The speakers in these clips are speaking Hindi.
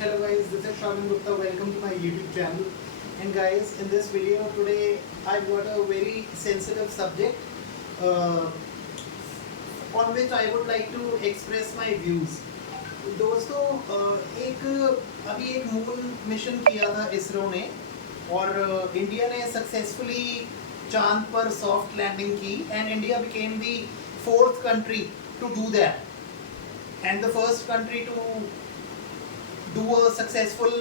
Hello guys, this is Shravan Gupta. Welcome to my YouTube channel. And guys, in this video today, I've got a very sensitive subject on which I would like to express my views. दोस्तों अभी एक मून मिशन किया था इसरो ने और इंडिया ने सक्सेसफुली चांद पर सॉफ्ट लैंडिंग की and India became the fourth country to do that and the first country to do a successful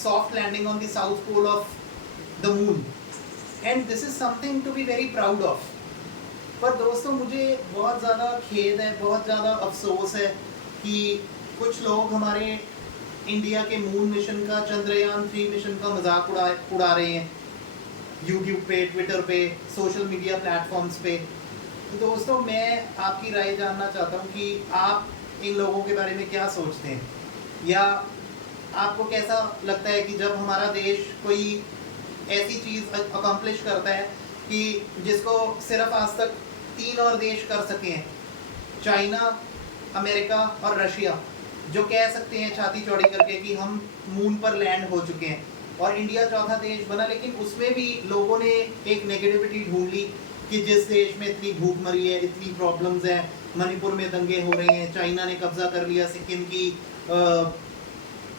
soft landing on the south pole of the moon, and this is something to be very proud of. पर दोस्तों मुझे बहुत ज़्यादा खेद है, बहुत ज़्यादा अफसोस है कि कुछ लोग हमारे इंडिया के मून मिशन का, चंद्रयान 3 मिशन का मजाक उड़ा रहे हैं यूट्यूब पे, ट्विटर पे, सोशल मीडिया प्लेटफॉर्म्स पे। तो दोस्तों मैं आपकी राय जानना चाहता हूँ कि आप इन लोगों के बारे में क्या सोचते हैं, या आपको कैसा लगता है कि जब हमारा देश कोई ऐसी चीज़ अकम्प्लिश करता है कि जिसको सिर्फ आज तक 3 और देश कर सके हैं, चाइना, अमेरिका और रशिया, जो कह सकते हैं छाती चौड़ी करके कि हम मून पर लैंड हो चुके हैं, और इंडिया चौथा देश बना। लेकिन उसमें भी लोगों ने एक नेगेटिविटी ढूंढ ली कि जिस देश में इतनी भूखमरी है, इतनी प्रॉब्लम्स हैं, मणिपुर में दंगे हो रहे हैं, चाइना ने कब्जा कर लिया सिक्किम की,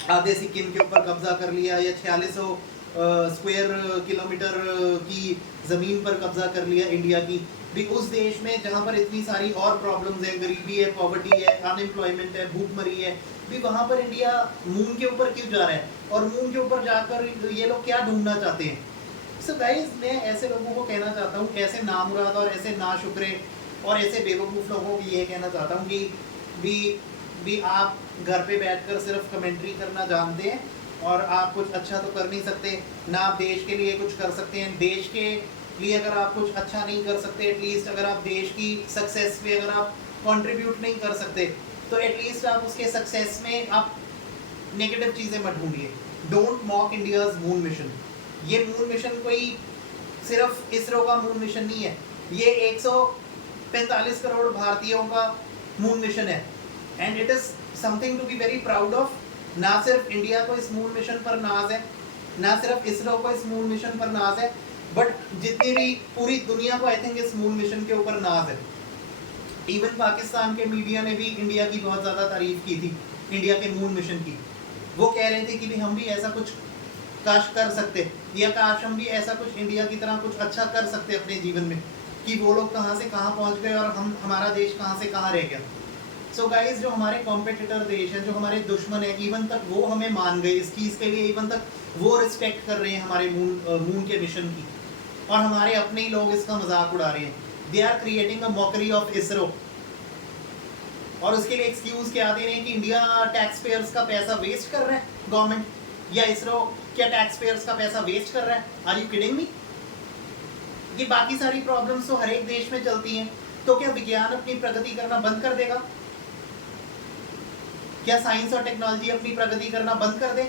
आधे सिक्किम के ऊपर कब्जा कर लिया, या 4600 स्क्वायर किलोमीटर की ज़मीन पर कब्जा कर लिया इंडिया की, भी उस देश में जहाँ पर इतनी सारी और प्रॉब्लम्स हैं, गरीबी है, पॉवर्टी है, अनएम्प्लॉयमेंट है, भूखमरी है, भी वहाँ पर इंडिया मून के ऊपर क्यों जा रहा है, और मून के ऊपर जाकर ये लोग क्या ढूंढना चाहते हैं। सो गाइज, मैं ऐसे लोगों को कहना चाहता हूँ, ऐसे नामुराद और ऐसे नाशुक्रे और ऐसे बेवकूफ़ लोगों को ये कहना चाहता हूँ कि भी आप घर पे बैठकर सिर्फ कमेंट्री करना जानते हैं और आप कुछ अच्छा तो कर नहीं सकते, ना आप देश के लिए कुछ कर सकते हैं। देश के लिए अगर आप कुछ अच्छा नहीं कर सकते, एटलीस्ट अगर आप देश की सक्सेस पे अगर आप कंट्रीब्यूट नहीं कर सकते, तो एटलीस्ट आप उसके सक्सेस में आप नेगेटिव चीज़ें मत ढूंढिए। Don't mock India's moon mission. ये मून मिशन कोई सिर्फ इसरो का मून मिशन नहीं है, ये 145 करोड़ भारतीयों का मून मिशन है, and it is something to be very proud of. ना सिर्फ इंडिया को इस मून मिशन पर नाज है, ना सिर्फ इसरो को इस मून मिशन पर नाज है, बट जितनी भी पूरी दुनिया को आई थिंक इस मून मिशन के ऊपर नाज है। इवन पाकिस्तान के मीडिया ने भी इंडिया की बहुत ज़्यादा तारीफ की थी, इंडिया के मून मिशन की। वो कह रहे थे कि भी हम भी ऐसा कुछ काश कर सकते, या काश हम भी ऐसा कुछ इंडिया की तरह कुछ अच्छा कर सकते अपने जीवन में, कि वो लोग कहाँ से कहाँ पहुँच गए और हमारा देश कहाँ से कहाँ रह गया। सो गाइज, जो हमारे कॉम्पिटिटर देश हैं, जो हमारे दुश्मन हैं, इवन तक वो हमें मान गए इस चीज़ के लिए, इवन तक वो रिस्पेक्ट कर रहे हैं हमारे मून के मिशन की, और हमारे अपने ही लोग इसका मजाक उड़ा रहे हैं। They are creating a mockery of ISRO, और उसके लिए एक्सक्यूज़ क्या दे रहे हैं कि इंडिया टैक्स पेयर्स का पैसा वेस्ट कर रहा है गवर्नमेंट, या इसरो क्या टैक्स पेयर्स का पैसा वेस्ट कर रहा है। Are you kidding me? ये बाकी सारी प्रॉब्लम्स तो हर एक देश में चलती हैं, तो क्या विज्ञान अपनी प्रगति करना बंद कर देगा? क्या साइंस और टेक्नोलॉजी अपनी प्रगति करना बंद कर दे?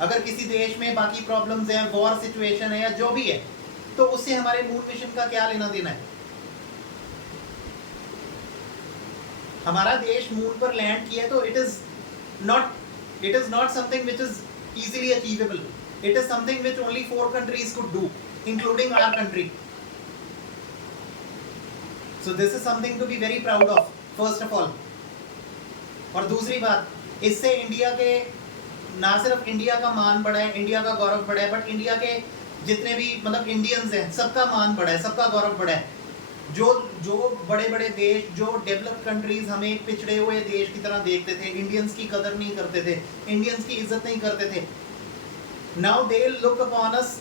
अगर किसी देश में बाकी प्रॉब्लम्स हैं, वॉर सिचुएशन है, या जो भी है, तो उससे हमारे मून मिशन का क्या लेना देना है? हमारा देश मून पर लैंड किया तो it is not something which is easily achievable. It is something which only 4 countries could do, including our country. So this is something to be very proud of, first of all. और दूसरी बात, इससे इंडिया के, ना सिर्फ इंडिया का मान बढ़ा है, इंडिया का गौरव बढ़ा है, बट इंडिया के जितने भी मतलब इंडियंस हैं, सबका मान बढ़ा है, सबका गौरव बढ़ा है। जो बड़े बड़े देश, जो डेवलप्ड कंट्रीज हमें पिछड़े हुए देश की तरह देखते थे, इंडियंस की कदर नहीं करते थे, इंडियंस की इज्जत नहीं करते थे, now they look upon us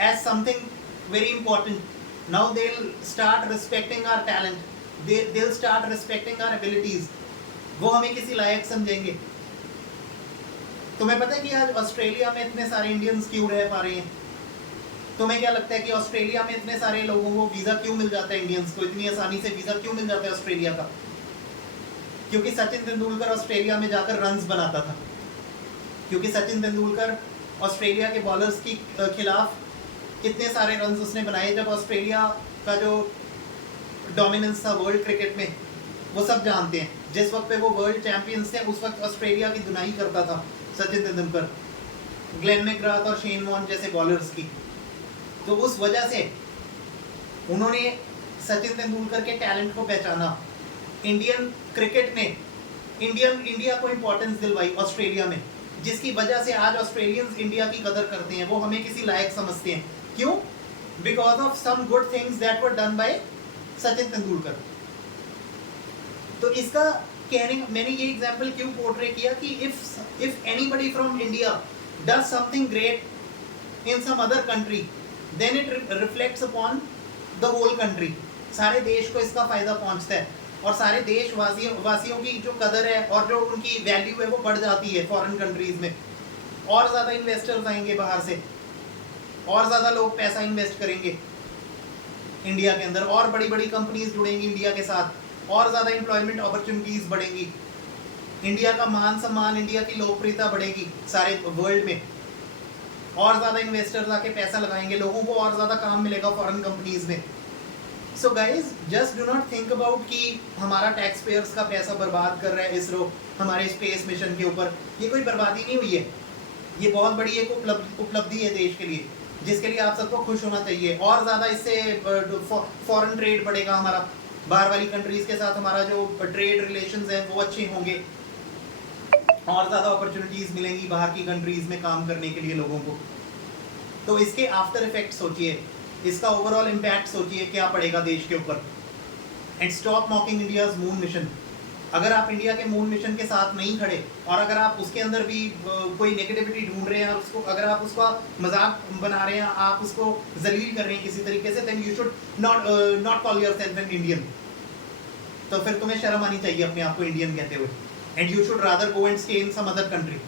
as something very important. Now they start respecting our talent, they start respecting our abilities. वो हमें किसी लायक समझेंगे। तुम्हें पता है कि आज ऑस्ट्रेलिया में इतने सारे इंडियंस क्यों रह पा रहे हैं? तुम्हें क्या लगता है कि ऑस्ट्रेलिया में इतने सारे लोगों को वीज़ा क्यों मिल जाता है, इंडियंस को इतनी आसानी से वीज़ा क्यों मिल जाता है ऑस्ट्रेलिया का? क्योंकि सचिन तेंदुलकर ऑस्ट्रेलिया में जाकर रन्स बनाता था, क्योंकि सचिन तेंदुलकर ऑस्ट्रेलिया के बॉलर्स के खिलाफ इतने सारे रन्स उसने बनाए। जब ऑस्ट्रेलिया का जो डोमिनेंस था वर्ल्ड क्रिकेट में, वो सब जानते हैं, जिस वक्त पे वो वर्ल्ड चैंपियंस थे उस वक्त ऑस्ट्रेलिया की धुनाई करता था सचिन तेंदुलकर, ग्लेन मैकग्राथ और शेन वॉर्न जैसे बॉलर्स की। तो उस वजह से उन्होंने सचिन तेंदुलकर के टैलेंट को पहचाना। इंडियन क्रिकेट ने इंडिया को इंपॉर्टेंस दिलवाई ऑस्ट्रेलिया में, जिसकी वजह से आज ऑस्ट्रेलियंस इंडिया की कदर करते हैं, वो हमें किसी लायक समझते हैं। क्यों? Because of some good things that were done by Sachin Tendulkar. तो इसका कहने, मैंने ये एग्जांपल क्यों पोर्ट्रे किया कि if anybody from India does something great in some other country, then it reflects upon the whole country. सारे देश को इसका फायदा पहुंचता है और सारे देशवासियों की जो कदर है और जो उनकी वैल्यू है वो बढ़ जाती है फॉरेन कंट्रीज में। और ज़्यादा इन्वेस्टर्स आएंगे बाहर से, और ज़्यादा लोग पैसा इन्वेस्ट करेंगे इंडिया के अंदर, और बड़ी बड़ी कंपनीज जुड़ेंगी इंडिया के साथ, और ज़्यादा एम्प्लॉयमेंट अपॉर्चुनिटीज़ बढ़ेंगी, इंडिया का मान सम्मान, इंडिया की लोकप्रियता बढ़ेगी सारे वर्ल्ड में, और ज़्यादा इन्वेस्टर्स आके पैसा लगाएंगे, लोगों को और ज़्यादा काम मिलेगा फॉरेन कंपनीज में। So guys, just do not think about कि हमारा टैक्स पेयर्स का पैसा बर्बाद कर रहा है इसरो हमारे स्पेस मिशन के ऊपर। ये कोई बर्बादी नहीं हुई है, ये बहुत बड़ी एक उपलब्धि है देश के लिए, जिसके लिए आप सबको खुश होना चाहिए। और ज़्यादा इससे फॉरेन ट्रेड बढ़ेगा हमारा, बाहर वाली कंट्रीज़ के साथ हमारा जो ट्रेड रिलेशंस हैं वो अच्छे होंगे, और ज़्यादा अपॉर्चुनिटीज़ मिलेंगी बाहर की कंट्रीज़ में काम करने के लिए लोगों को। तो इसके आफ्टर इफेक्ट सोचिए, इसका ओवरऑल इम्पैक्ट सोचिए क्या पड़ेगा देश के ऊपर। And stop मॉकिंग India's moon mission. अगर आप इंडिया के मून मिशन के साथ नहीं खड़े और अगर आप उसके अंदर भी कोई नेगेटिविटी ढूंढ रहे हैं, उसको अगर आप उसका मजाक बना रहे हैं, आप उसको जलील कर रहे हैं किसी तरीके से, then you should not call yourself an Indian. तो फिर तुम्हें शर्म आनी चाहिए अपने आप को इंडियन कहते हुए। And you should rather go and stay in some other country,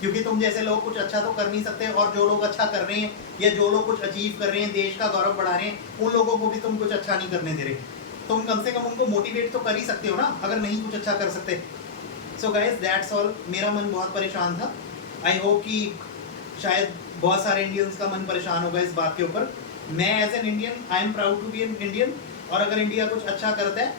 क्योंकि तुम जैसे लोग कुछ अच्छा तो कर नहीं सकते, और जो लोग अच्छा कर रहे हैं या जो लोग कुछ अचीव कर रहे हैं, देश का गौरव बढ़ा रहे हैं, उन लोगों को भी तुम कुछ अच्छा नहीं करने दे रहे। तुम कम से कम उनको मोटिवेट तो कर ही सकते हो ना, अगर नहीं कुछ अच्छा कर सकते। So guys, that's all. मेरा मन बहुत परेशान था। आई होप कि शायद बहुत सारे इंडियंस का मन परेशान होगा इस बात के ऊपर। मैं as an Indian, I am proud to be an Indian, और अगर इंडिया कुछ अच्छा करता है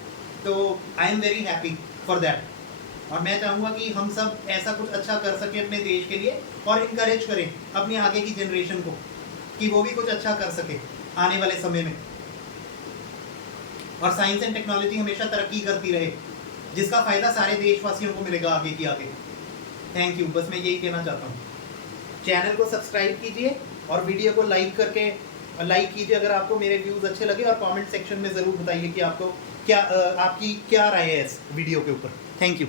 तो I am very happy for that. और मैं चाहूँगा कि हम सब ऐसा कुछ अच्छा कर सकें अपने देश के लिए, और इनकरेज करें अपनी आगे की जनरेशन को कि वो भी कुछ अच्छा कर सके आने वाले समय में। और साइंस एंड टेक्नोलॉजी हमेशा तरक्की करती रहे, जिसका फ़ायदा सारे देशवासियों को मिलेगा आगे की आगे। थैंक यू, बस मैं यही कहना चाहता हूँ। चैनल को सब्सक्राइब कीजिए और वीडियो को लाइक कीजिए अगर आपको मेरे व्यूज़ अच्छे लगे, और कमेंट सेक्शन में ज़रूर बताइए कि आपको आपकी क्या राय है इस वीडियो के ऊपर। Thank you.